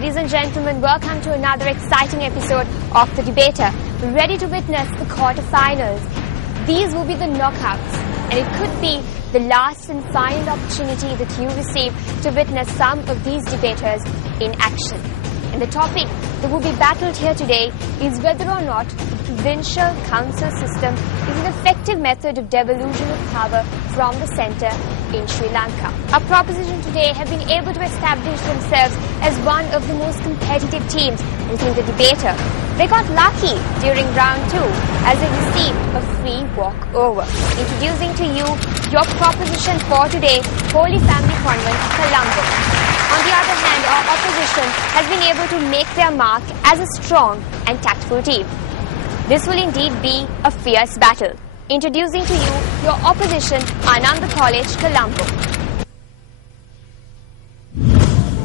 Ladies and gentlemen, welcome to another exciting episode of The Debater. Ready to witness the quarterfinals. These will be the knockouts, and it could be the last and final opportunity that you receive to witness some of these debaters in action. And the topic that will be battled here today is whether or not the provincial council system is an effective method of devolution of power from the centre in Sri Lanka. Our proposition today have been able to establish themselves as one of the most competitive teams within the debater. They got lucky during round 2 as they received a free walkover. Introducing to you your proposition for today, Holy Family Convent, Colombo. On the other hand, our opposition has been able to make their mark as a strong and tactful team. This will indeed be a fierce battle. Introducing to you your opposition, Ananda College, Colombo.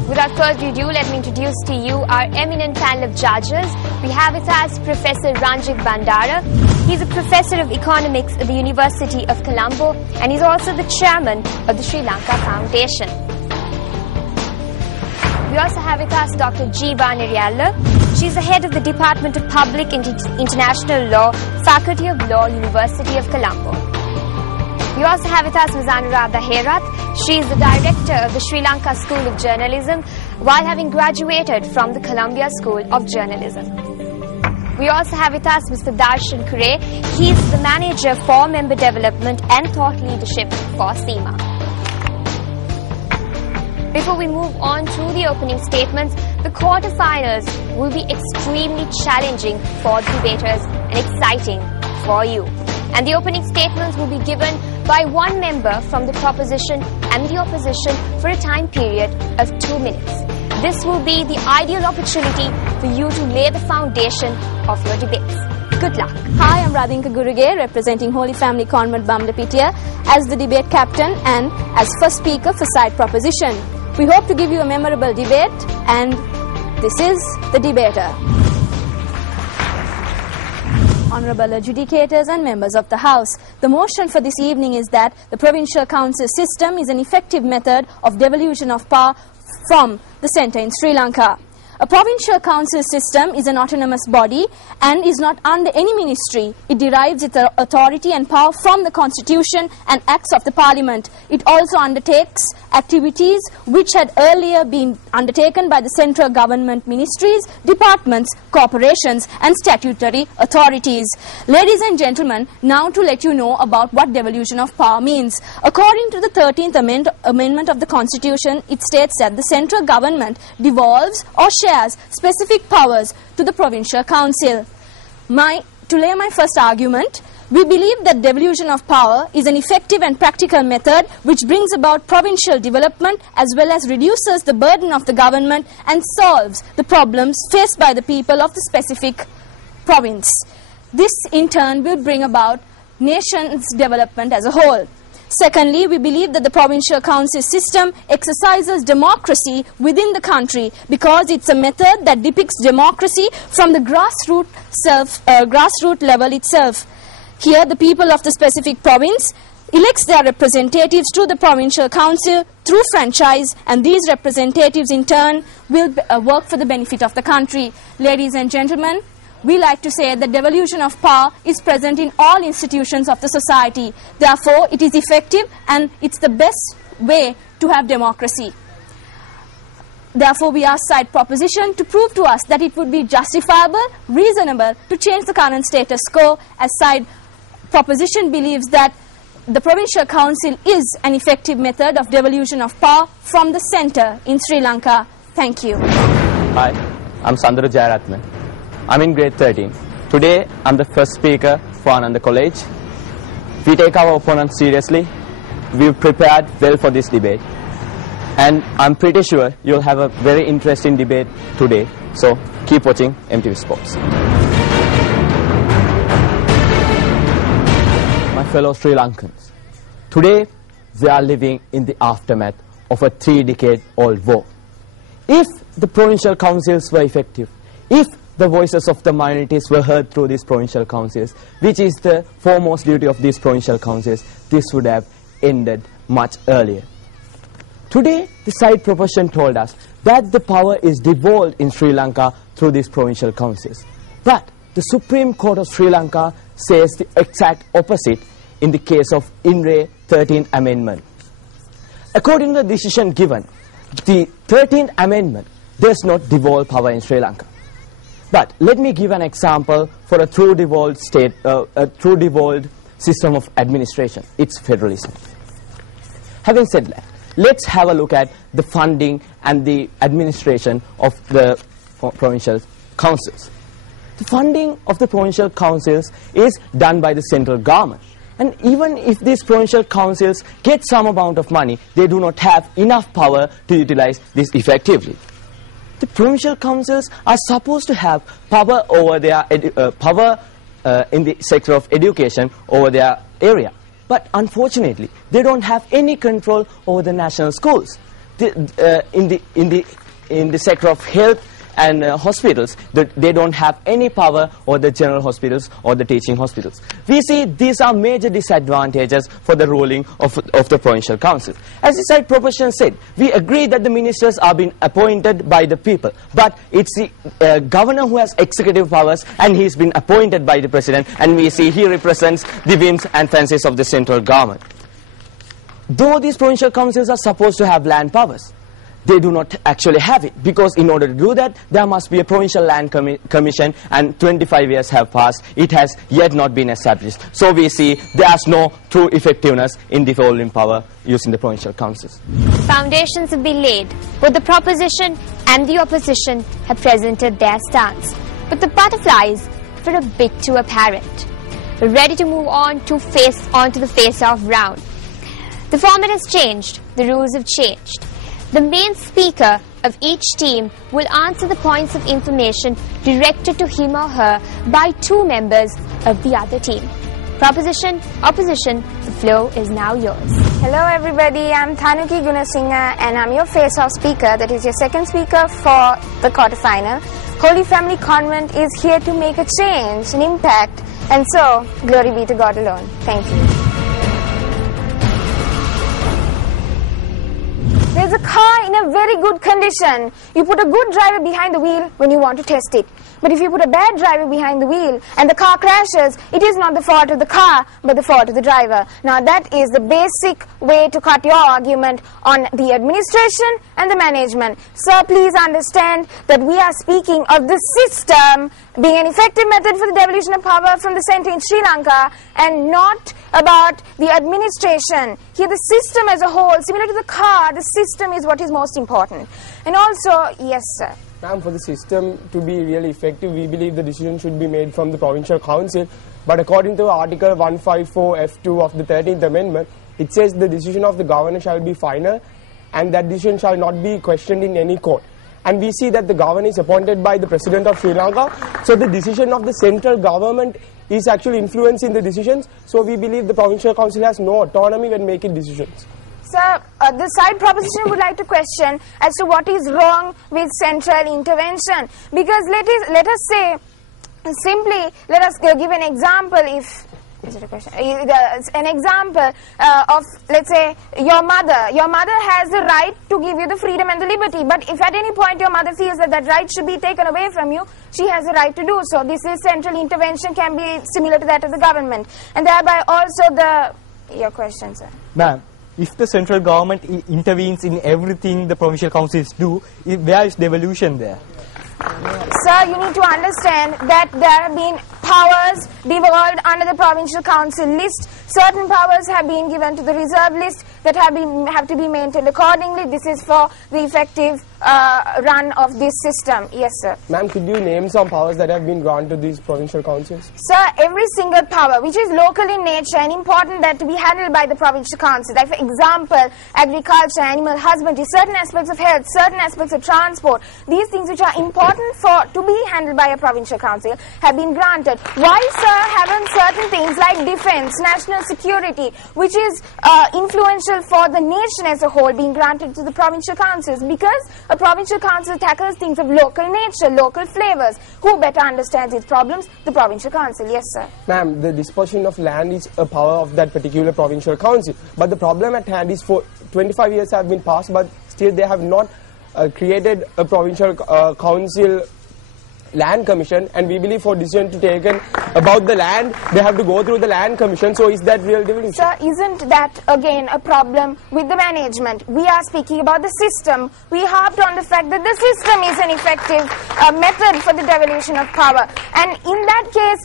Without further ado, let me introduce to you our eminent panel of judges. We have with us Professor Ranjit Bandara. He's a professor of economics at the University of Colombo, and he's also the chairman of the Sri Lanka Foundation. We also have with us Dr. Jeeva Nerialla. She's the head of the Department of Public and International Law, Faculty of Law, University of Colombo. We also have with us Ms. Anuradha Herath. She is the director of the Sri Lanka School of Journalism, while having graduated from the Columbia School of Journalism. We also have with us Mr. Darshan Kure. He is the manager for member development and thought leadership for SEMA. Before we move on to the opening statements, the quarterfinals will be extremely challenging for the debaters and exciting for you. And the opening statements will be given by one member from the proposition and the opposition for a time period of 2 minutes. This will be the ideal opportunity for you to lay the foundation of your debates. Good luck. Hi, I'm Radhinka Guruge, representing Holy Family Convent, Bamlapitia, as the debate captain and as first speaker for side proposition. We hope to give you a memorable debate, and this is The Debater. Honourable adjudicators and members of the House, the motion for this evening is that the provincial council system is an effective method of devolution of power from the centre in Sri Lanka. A provincial council system is an autonomous body and is not under any ministry. It derives its authority and power from the constitution and acts of the parliament. It also undertakes activities which had earlier been undertaken by the central government ministries, departments, corporations and statutory authorities. Ladies and gentlemen, now to let you know about what devolution of power means. According to the 13th Amendment of the Constitution, it states that the central government devolves or shares specific powers to the provincial council. To lay my first argument, we believe that devolution of power is an effective and practical method which brings about provincial development as well as reduces the burden of the government and solves the problems faced by the people of the specific province. This in turn will bring about nation's development as a whole. Secondly, we believe that the provincial council system exercises democracy within the country because it's a method that depicts democracy from the grassroots level itself. Here, the people of the specific province elects their representatives to the provincial council through franchise, and these representatives in turn will work for the benefit of the country. Ladies and gentlemen, we like to say that devolution of power is present in all institutions of the society. Therefore, it is effective and it's the best way to have democracy. Therefore, we ask side proposition to prove to us that it would be justifiable, reasonable to change the current status quo, as side proposition believes that the provincial council is an effective method of devolution of power from the centre in Sri Lanka. Thank you. Hi, I'm Sandra Jayaratne. I'm in grade 13. Today, I'm the first speaker for Ananda College. We take our opponents seriously. We've prepared well for this debate. And I'm pretty sure you'll have a very interesting debate today. So, keep watching MTV Sports. My fellow Sri Lankans, today we are living in the aftermath of a 3-decade-old war. If the provincial councils were effective, if the voices of the minorities were heard through these provincial councils, which is the foremost duty of these provincial councils, this would have ended much earlier. Today, the side proposition told us that the power is devolved in Sri Lanka through these provincial councils. But the Supreme Court of Sri Lanka says the exact opposite in the case of In Re 13th Amendment. According to the decision given, the 13th Amendment does not devolve power in Sri Lanka. But let me give an example for a true devolved state, a true devolved system of administration. It's federalism. Having said that, let's have a look at the funding and the administration of the provincial councils. The funding of the provincial councils is done by the central government. And even if these provincial councils get some amount of money, they do not have enough power to utilize this effectively. The provincial councils are supposed to have power over their power in the sector of education over their area. But unfortunately, they don't have any control over the national schools. In the sector of health and hospitals, they don't have any power over the general hospitals or the teaching hospitals. We see these are major disadvantages for the ruling of the provincial council. As the side proposition said, we agree that the ministers are being appointed by the people, but it's the governor who has executive powers, and he's been appointed by the president, and we see he represents the whims and fancies of the central government. Though these provincial councils are supposed to have land powers, they do not actually have it, because in order to do that, there must be a provincial land commission, and 25 years have passed. It has yet not been established. So we see there's no true effectiveness in devolving power using the provincial councils. Foundations have been laid. Both the proposition and the opposition have presented their stance. But the butterflies were a bit too apparent. We're ready to move on to the face-off round. The format has changed. The rules have changed. The main speaker of each team will answer the points of information directed to him or her by two members of the other team. Proposition, opposition, the floor is now yours. Hello everybody, I'm Thanuki Gunasinghe and I'm your face-off speaker, that is your second speaker for the quarterfinal. Holy Family Convent is here to make a change, an impact, and so, glory be to God alone. Thank you. There's a car in a very good condition. You put a good driver behind the wheel when you want to test it. But if you put a bad driver behind the wheel and the car crashes, it is not the fault of the car, but the fault of the driver. Now that is the basic way to cut your argument on the administration and the management. Sir, please understand that we are speaking of the system being an effective method for the devolution of power from the centre in Sri Lanka, and not about the administration. Here the system as a whole, similar to the car, the system is what is most important. And also, yes sir. Ma'am, for the system to be really effective, we believe the decision should be made from the Provincial Council. But according to Article 154 F2 of the 13th Amendment, it says the decision of the governor shall be final and that decision shall not be questioned in any court. And we see that the governor is appointed by the President of Sri Lanka. So the decision of the central government is actually influencing the decisions. So we believe the Provincial Council has no autonomy when making decisions. Sir, the side proposition would like to question as to what is wrong with central intervention. Because let us say, simply, let us give an example. Is it a question? An example of, let's say, your mother. Your mother has the right to give you the freedom and the liberty. But if at any point your mother feels that that right should be taken away from you, she has the right to do so. This is central intervention, can be similar to that of the government. And thereby also your question, sir. Ma'am, if the central government intervenes in everything the provincial councils do, where is devolution there? Sir, you need to understand that there have been powers devolved under the provincial council list. Certain powers have been given to the reserve list that have to be maintained accordingly. This is for the effective run of this system. Yes, sir. Ma'am, could you name some powers that have been granted to these provincial councils? Sir, every single power which is local in nature and important that to be handled by the provincial council, like for example, agriculture, animal husbandry, certain aspects of health, certain aspects of transport, these things which are important to be handled by a provincial council have been granted. Why, sir, haven't certain things like defense, national security, which is influential for the nation as a whole, been granted to the provincial councils? Because a provincial council tackles things of local nature, local flavors. Who better understands its problems? The provincial council. Yes, sir. Ma'am, the disposition of land is a power of that particular provincial council. But the problem at hand is for 25 years have been passed, but still they have not created a provincial council land commission, and we believe for decision to taken about the land, they have to go through the land commission. So is that real devolution? Sir, isn't that again a problem with the management? We are speaking about the system. We harped on the fact that the system is an effective method for the devolution of power, and in that case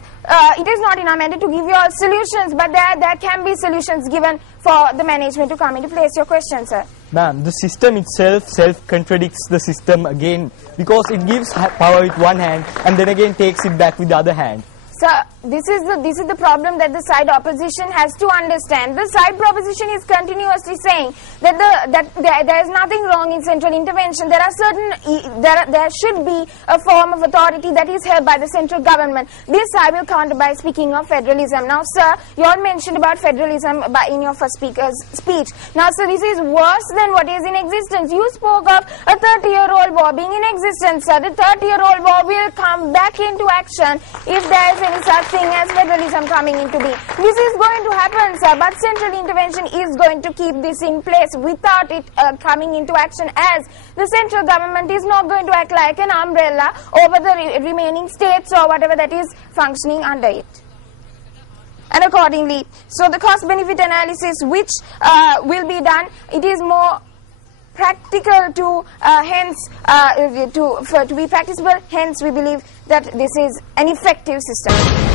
it is not in our mandate to give you all solutions, but there can be solutions given for the management to come into place. Your question, sir. Ma'am, the system itself self-contradicts the system again, because it gives power with one hand and then again takes it back with the other hand. Sir, this is the problem that the side opposition has to understand. The side proposition is continuously saying that there is nothing wrong in central intervention. There should be a form of authority that is held by the central government. This I will counter by speaking of federalism. Now, sir, you all mentioned about federalism in your first speaker's speech. Now, sir, this is worse than what is in existence. You spoke of a 30-year-old war being in existence, sir. The 30-year-old war will come back into action if there is any such thing as federalism coming into being. This is going to happen, sir, but central intervention is going to keep this in place without it coming into action, as the central government is not going to act like an umbrella over the remaining states or whatever that is functioning under it. And accordingly, so the cost-benefit analysis which will be done, it is more practical to to be practicable. Hence we believe that this is an effective system.